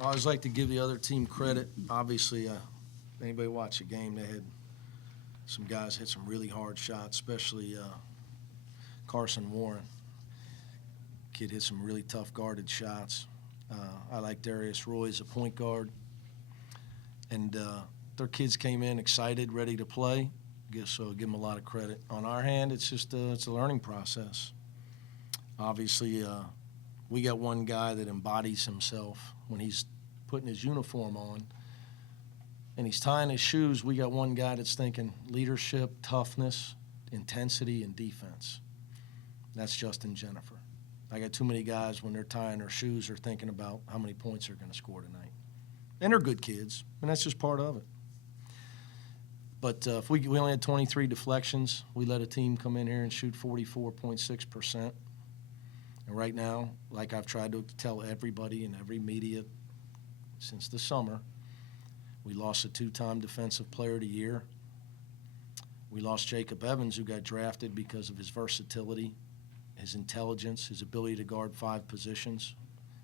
I always like to give the other team credit. Obviously, anybody watch the game, they had some guys hit some really hard shots, especially Carson Warren. Kid hit some really tough guarded shots. I like Darius Roy as a point guard. And their kids came in excited, ready to play. So give them a lot of credit. On our hand, it's just it's a learning process. Obviously, we got one guy that embodies himself when he's putting his uniform on and he's tying his shoes. We got one guy that's thinking leadership, toughness, intensity, and defense. That's Justin Jennifer. I got too many guys when they're tying their shoes are thinking about how many points they're going to score tonight. And they're good kids, and that's just part of it. But if we only had 23 deflections, we let a team come in here and shoot 44.6%. And right now, like I've tried to tell everybody in every media since the summer, we lost a 2-time Defensive Player of the Year. We lost Jacob Evans, who got drafted because of his versatility, his intelligence, his ability to guard 5 positions.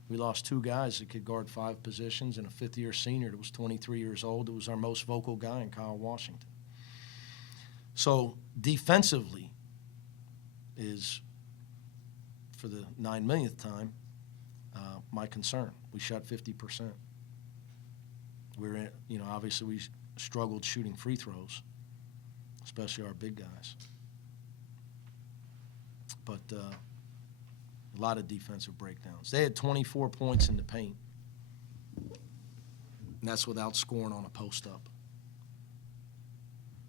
We lost 2 guys that could guard 5 positions and a 5th-year senior that was 23 years old. It was our most vocal guy in Kyle Washington. So defensively is, for the 9 millionth time, my concern. We shot 50%. We're, obviously we struggled shooting free throws, especially our big guys. But a lot of defensive breakdowns. They had 24 points in the paint, and that's without scoring on a post-up,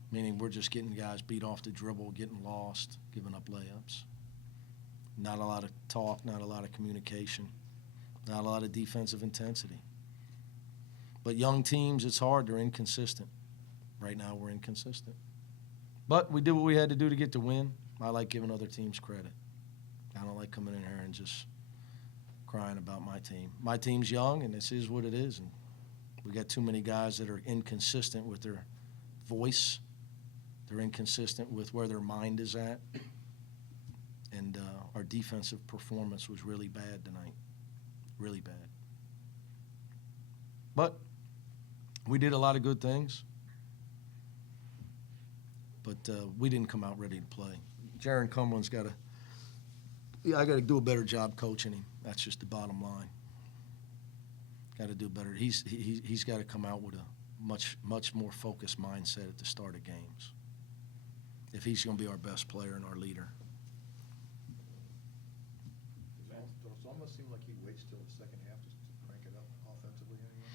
meaning we're just getting guys beat off the dribble, getting lost, giving up layups. Not a lot of talk, not a lot of communication, not a lot of defensive intensity. But young teams, it's hard. They're inconsistent. Right now we're inconsistent. But we did what we had to do to get the win. I like giving other teams credit. I don't like coming in here and just crying about my team. My team's young, and this is what it is. And we got too many guys that are inconsistent with their voice. They're inconsistent with where their mind is at. And our defensive performance was really bad tonight, really bad. But we did a lot of good things. But we didn't come out ready to play. Jaron Cumberland's got to – I got to do a better job coaching him. That's just the bottom line. Got to do better. He's got to come out with a much more focused mindset at the start of games if he's going to be our best player and our leader. Does it almost seem like he waits till the second half just to crank it up offensively anyway?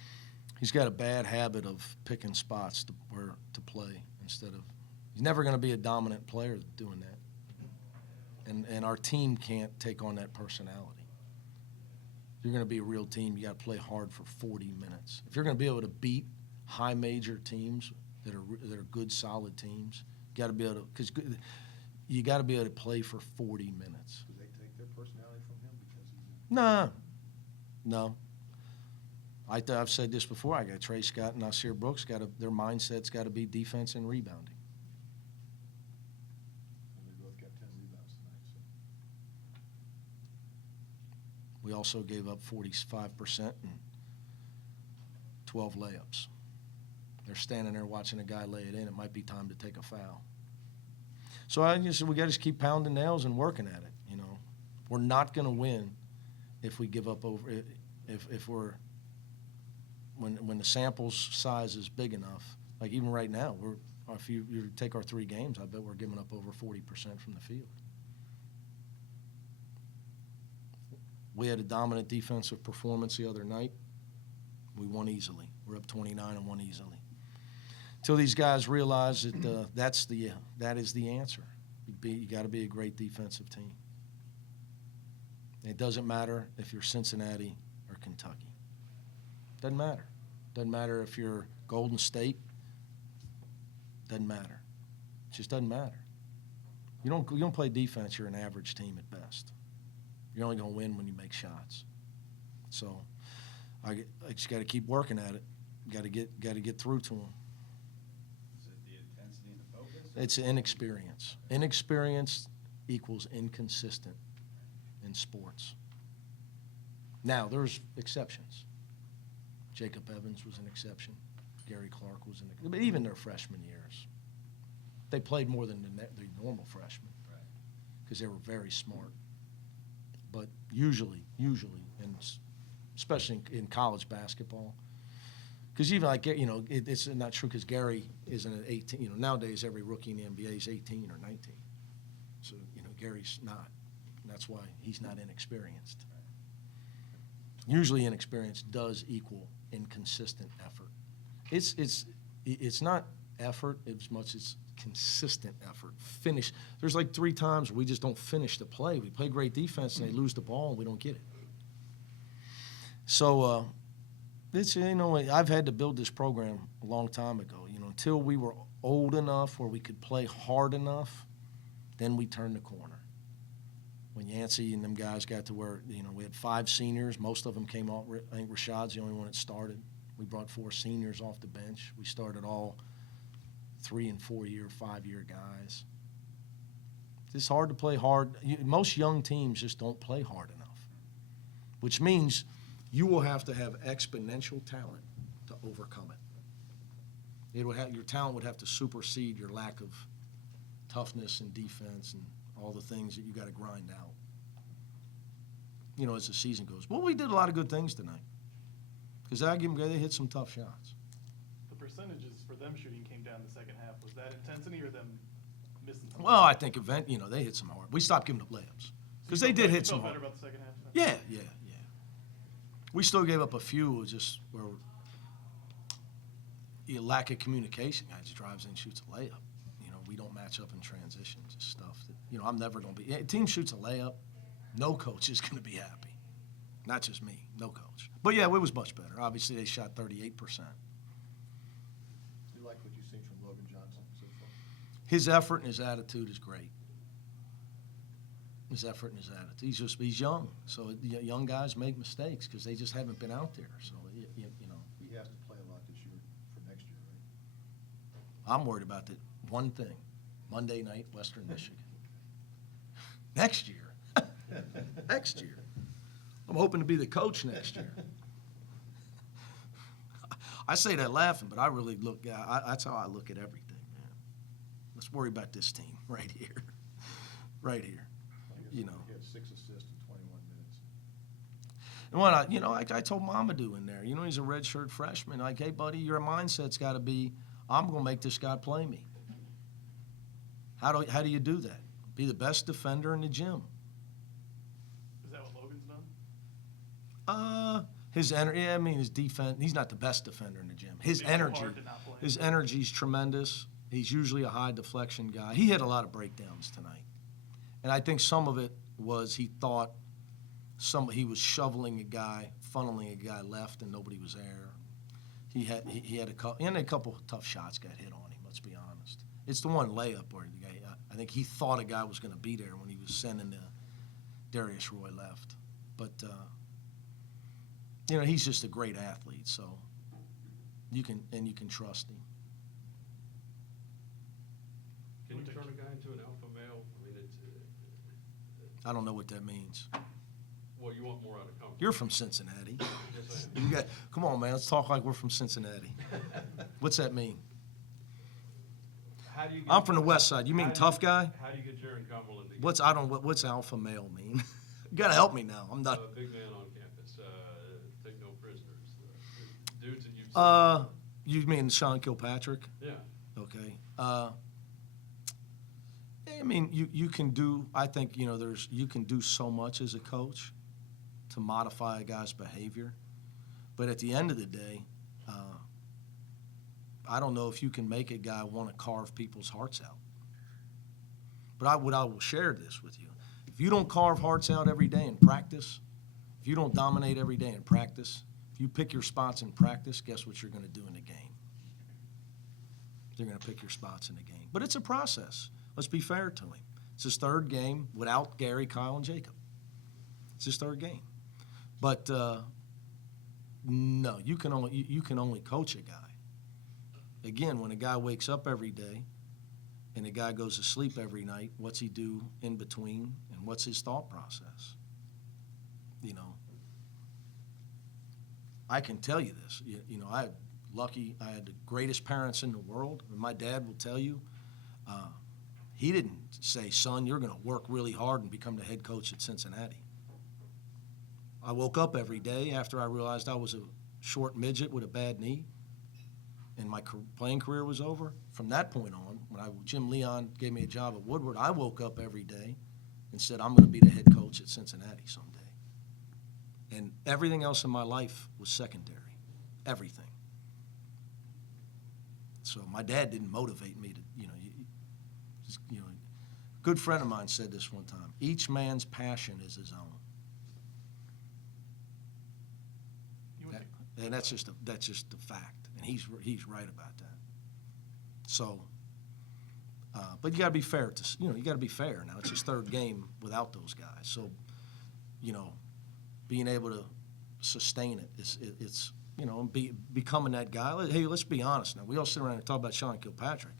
He's got a bad habit of picking spots to play instead of – he's never going to be a dominant player doing that. And our team can't take on that personality. If you're going to be a real team, you got to play hard for 40 minutes. If you're going to be able to beat high major teams that are good, solid teams, you got to be able to – because you got to be able to play for 40 minutes. Do they take their personality from him because he's No. I've said this before. I got Trey Scott and Nysier Brooks. Their mindset's got to be defense and rebounding. We also gave up 45% and 12 layups. They're standing there watching a guy lay it in. It might be time to take a foul. So we got to just keep pounding nails and working at it. We're not going to win if we give up over. If we're when the sample size is big enough. Like even right now, if you take our 3 games, I bet we're giving up over 40% from the field. We had a dominant defensive performance the other night. We won easily. We're up 29 and won easily. Until these guys realize that that is the answer. You got to be a great defensive team. It doesn't matter if you're Cincinnati or Kentucky. Doesn't matter. Doesn't matter if you're Golden State. Doesn't matter. It just doesn't matter. You don't play defense. You're an average team at best. You're only going to win when you make shots. So I just got to keep working at it. Got to get through to them. Is it the intensity and the focus? It's inexperience. Inexperience equals inconsistent in sports. Now, there's exceptions. Jacob Evans was an exception. Gary Clark was but even their freshman years, they played more than the normal freshmen because they were very smart. But usually, and especially in college basketball, because even like, it's not true because Gary isn't at 18. Nowadays every rookie in the NBA is 18 or 19. So, Gary's not. And that's why he's not inexperienced. Usually inexperience does equal inconsistent effort. It's not effort as much as consistent effort. Finish. There's like 3 times where we just don't finish the play. We play great defense and they lose the ball and we don't get it. So I've had to build this program a long time ago. Until we were old enough where we could play hard enough, then we turned the corner. When Yancey and them guys got to where, we had 5 seniors. Most of them came off. I think Rashad's the only one that started. We brought 4 seniors off the bench. We started all 3- and 4-year, 5-year guys. It's hard to play hard. Most young teams just don't play hard enough, which means you will have to have exponential talent to overcome it. Your talent would have to supersede your lack of toughness and defense and all the things that you got to grind out, as the season goes. Well, we did a lot of good things tonight because I give them, they hit some tough shots. The percentages for them shooting came down the second half. Was that intensity or them missing something? Well, I think they hit some hard. We stopped giving up layups because they did hit some hard. hard. Better about the second half? Yeah. We still gave up a few, just where lack of communication. Guy just drives in, shoots a layup. We don't match up in transitions and stuff. That, I'm never going to be. A team shoots a layup, no coach is going to be happy. Not just me, no coach. But yeah, it was much better. Obviously, they shot 38%. Do you like what you've seen from Logan Johnson so far? His effort and his attitude is great. His effort and his attitude. He's young, so young guys make mistakes because they just haven't been out there. So He has to play a lot this year for next year, right? I'm worried about that one thing: Monday night, Western Michigan. Next year, next year. I'm hoping to be the coach next year. I say that laughing, but I really look. That's how I look at everything, man. Let's worry about this team right here, right here. He had 6 assists in 21 minutes. And what I told Mamadou in there, he's a redshirt freshman. Like, hey, buddy, your mindset's got to be, I'm going to make this guy play me. How do you do that? Be the best defender in the gym. Is that what Logan's done? His energy. Yeah, his defense. He's not the best defender in the gym. His It's hard energy. to not play. His energy's tremendous. He's usually a high deflection guy. He had a lot of breakdowns tonight. And I think some of it was he thought he was shoveling a guy, funneling a guy left, and nobody was there. He had a couple of tough shots got hit on him. Let's be honest. It's the one layup where the guy. I think he thought a guy was going to be there when he was sending Darius Roy left. But he's just a great athlete, so you can trust him. Can you turn a guy into an alpha male? I don't know what that means. Well, you want more out of comfort. You're from Cincinnati. Yes, I am. Come on, man. Let's talk like we're from Cincinnati. What's that mean? How do you I'm from the West Side. You mean tough guy? How do you get Jaron Cumberland to What's alpha male mean? You gotta help me now. I'm not. a big man on campus? Take no prisoners. Dudes that you've seen. You mean Sean Kilpatrick? Yeah. Okay. You can do. I think you can do so much as a coach to modify a guy's behavior, but at the end of the day, I don't know if you can make a guy want to carve people's hearts out. But I will share this with you. If you don't carve hearts out every day in practice, if you don't dominate every day in practice, if you pick your spots in practice, guess what you're going to do in the game? You're going to pick your spots in the game. But it's a process. Let's be fair to him. It's his 3rd game without Gary, Kyle, and Jacob. It's his 3rd game. But no, you can only coach a guy. Again, when a guy wakes up every day and a guy goes to sleep every night, what's he do in between, and what's his thought process? I can tell you this. You know, I had the greatest parents in the world. And my dad will tell you, he didn't say, son, you're going to work really hard and become the head coach at Cincinnati. I woke up every day after I realized I was a short midget with a bad knee and my playing career was over. From that point on, when Jim Leon gave me a job at Woodward, I woke up every day and said, I'm going to be the head coach at Cincinnati someday. And everything else in my life was secondary. Everything. So my dad didn't motivate me to, a good friend of mine said this one time, each man's passion is his own. And that's just the fact, and he's right about that. So, but you got to be fair you got to be fair. Now it's his third game without those guys, so being able to sustain it, it's becoming that guy. Hey, let's be honest. Now we all sit around and talk about Sean Kilpatrick.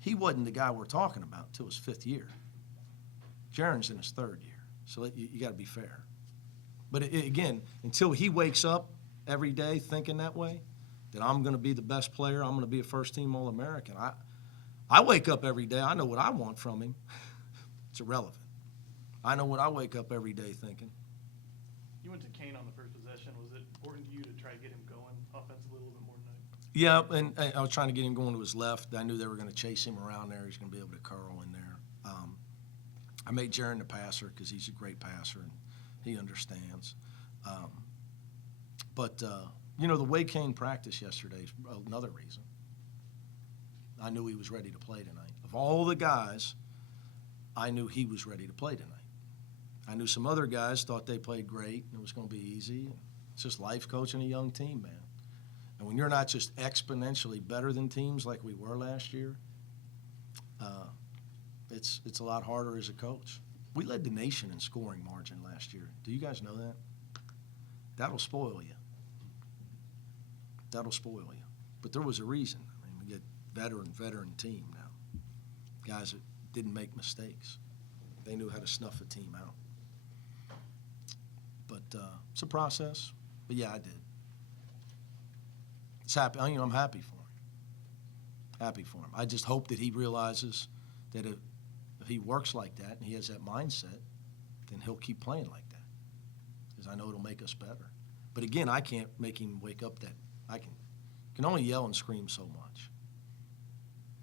He wasn't the guy we're talking about until his fifth year. Jaron's in his third year, so you got to be fair. But again, until he wakes up every day thinking that way, that I'm going to be the best player, I'm going to be a first-team All-American. I wake up every day, I know what I want from him. It's irrelevant. I know what I wake up every day thinking. You went to Kane on the first possession. Was it important to you to try to get him going offensively a little bit more tonight? Yeah, and I was trying to get him going to his left. I knew they were going to chase him around there. He's going to be able to curl in there. I made Jaron the passer because he's a great passer and he understands. But the way Kane practiced yesterday is another reason. I knew he was ready to play tonight. Of all the guys, I knew he was ready to play tonight. I knew some other guys thought they played great and it was going to be easy. It's just life coaching a young team, man. And when you're not just exponentially better than teams like we were last year, it's a lot harder as a coach. We led the nation in scoring margin last year. Do you guys know that? That'll spoil you. That'll spoil you. But there was a reason. I mean, we get veteran team now. Guys that didn't make mistakes. They knew how to snuff a team out. But it's a process. But yeah, I did. It's happy. I'm happy for him. Happy for him. I just hope that he realizes that if he works like that and he has that mindset, then he'll keep playing like that. Because I know it'll make us better. But again, I can't make him wake up that I can only yell and scream so much.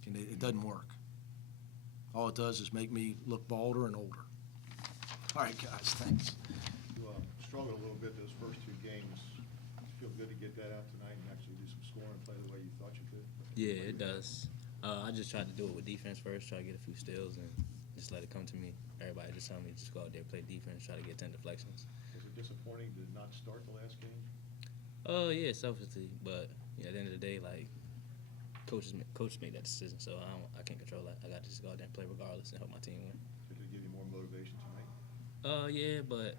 And it doesn't work. All it does is make me look balder and older. All right, guys, thanks. You struggled a little bit those first two games. Does it feel good to get that out tonight and actually do some scoring and play the way you thought you could? Yeah, it does. I just tried to do it with defense first, try to get a few steals, and just let it come to me. Everybody just told me just go out there, play defense, try to get 10 deflections. Was it disappointing to not start the last game? Yeah, selfishly, but at the end of the day, like coaches made that decision, so I can't control that. I got to just go out there and play regardless and help my team win. Did it give you more motivation tonight? Yeah, but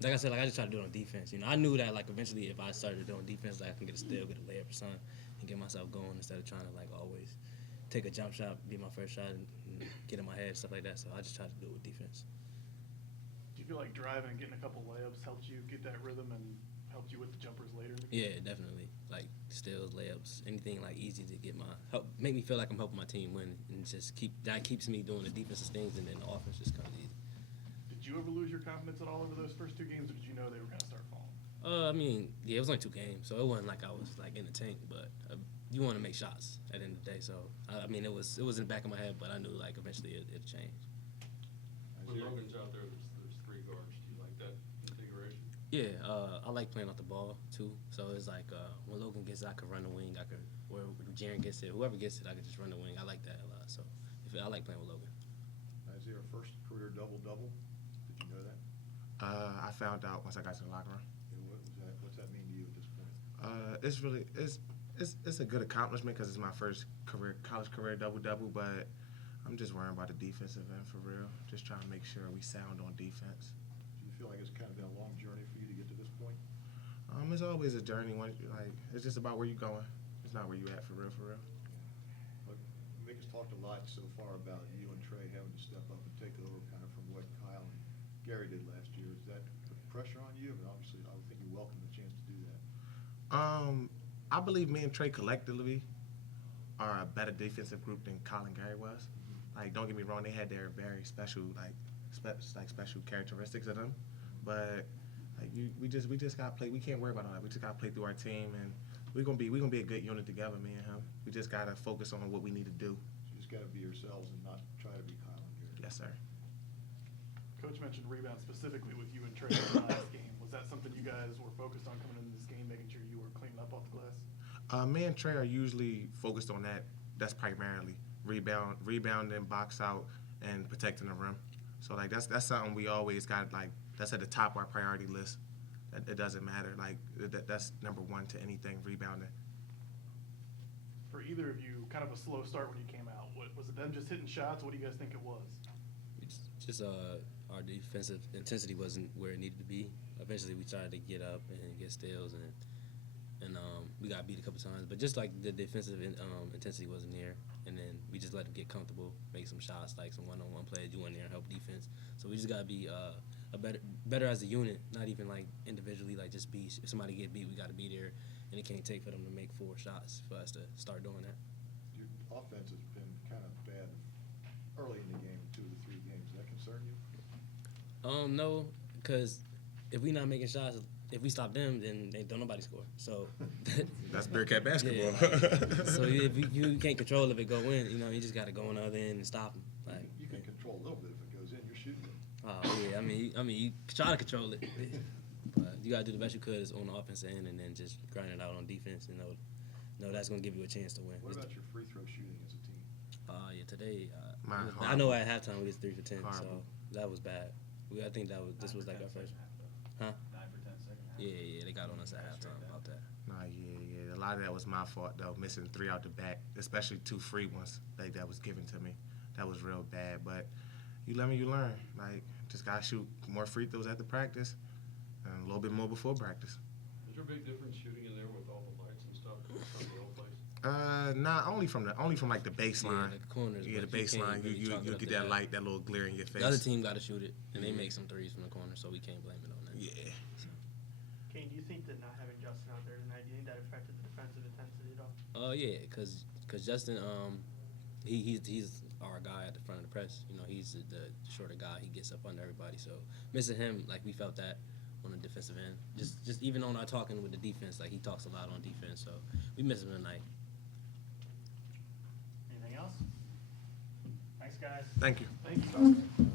like I said, I just tried to do it on defense. I knew that like eventually if I started doing defense, I can get a steal, get a layup or something, and get myself going instead of trying to like always take a jump shot, be my first shot, and get in my head, stuff like that. So I just tried to do it with defense. Do you feel like driving and getting a couple layups helped you get that rhythm and helped you with the jumpers later? Yeah, definitely. Like steals, layups, anything like easy to make me feel like I'm helping my team win, and just keeps me doing the defensive things, and then the offense just comes easy. Did you ever lose your confidence at all over those first two games, or did you know they were going to start falling? It was only 2 games, so it wasn't like I was like in the tank, but you want to make shots at the end of the day. So it was in the back of my head, but I knew like eventually it'd change. When Logan's out there's 3 guards. Do you like that configuration? Yeah, I like playing off the ball too. So it's like when Logan gets it, I could run the wing. Or when Jaron gets it, whoever gets it, I could just run the wing. I like that a lot. So I like playing with Logan. Nysier, first career double-double. Did you know that? I found out once I got to the locker room. And what's that mean to you at this point? It's a good accomplishment because it's my first college career double-double, but I'm just worrying about the defensive end for real. Just trying to make sure we sound on defense. Do you feel like it's kind of been a long journey for you to get to this point? It's always a journey. It's just about where you're going. It's not where you at for real, for real. But Mick has talked a lot so far about you and Trey having to step up and take over kind of from what Kyle and Gary did last year. Is that put pressure on you? But obviously, I would think you welcome the chance to do that. I believe me and Trey collectively are a better defensive group than Colin Gary was. Like, don't get me wrong, they had their very special, special characteristics of them. But like, we just gotta play. We can't worry about all that. We just gotta play through our team, and we're gonna be a good unit together, me and him. We just gotta focus on what we need to do. You just gotta be yourselves and not try to be Colin Gary. Yes, sir. Coach mentioned rebound specifically with you and Trey in the last game. Was that something you guys were focused on coming into this game, making sure you were cleaning up off the glass? Me and Trey are usually focused on that. That's primarily rebounding, box out, and protecting the rim. So like that's something we always got, like that's at the top of our priority list. It doesn't matter. Like that's number one to anything, rebounding. For either of you, kind of a slow start when you came out. Was it them just hitting shots? What do you guys think it was? Just our defensive intensity wasn't where it needed to be. Eventually, we tried to get up and get steals, and we got beat a couple times. But just like the defensive intensity wasn't there, and then we just let them get comfortable, make some shots, like some one-on-one plays. You went there and help defense. So we just gotta be a better as a unit, not even like individually. Like just be. If somebody get beat, we gotta be there, and it can't take for them to make 4 shots for us to start doing that. Your offense has been kind of bad early in the game, 2 to 3 games. Does that concern you? No, because if we not making shots, if we stop them, then don't nobody score. So That's Bearcat basketball. Yeah. So if you can't control if it go in, you just got to go on the other end and stop them. Like You can control a little bit if it goes in. You're shooting it. oh yeah, I mean you try to control it, but you got to do the best you could is on the offensive end, and then just grind it out on defense. And know that's gonna give you a chance to win. What about your free throw shooting as a team? Yeah, today. Mine I know at halftime we was 3 for 10, so Horrible. that was bad. I think this was like our first. Huh? 9 for 10 second half. Yeah, they got on us at halftime about that. Nah, yeah. A lot of that was my fault though, missing 3 out the back, especially 2 free ones that was given to me. That was real bad. But you learn, Like, just gotta shoot more free throws after practice, and a little bit more before practice. Is there a big difference shooting in there with all the lights and stuff coming from the old place? Nah, only from like the baseline. Yeah, the corners. Yeah, the but you can't baseline. really chalk it You up get to that light, that little glare in your face. The other team got to shoot it, and they make some threes from the corner, so we can't blame it on that. Yeah. Kane, do you think that not having Justin out there tonight, do you think that affected the defensive intensity at all? Yeah, because Justin, he's our guy at the front of the press. He's the shorter guy. He gets up under everybody. So missing him, like we felt that on the defensive end. Just even on our talking with the defense, like he talks a lot on defense. So we miss him tonight. Anything else? Thanks, guys. Thank you. Thank you.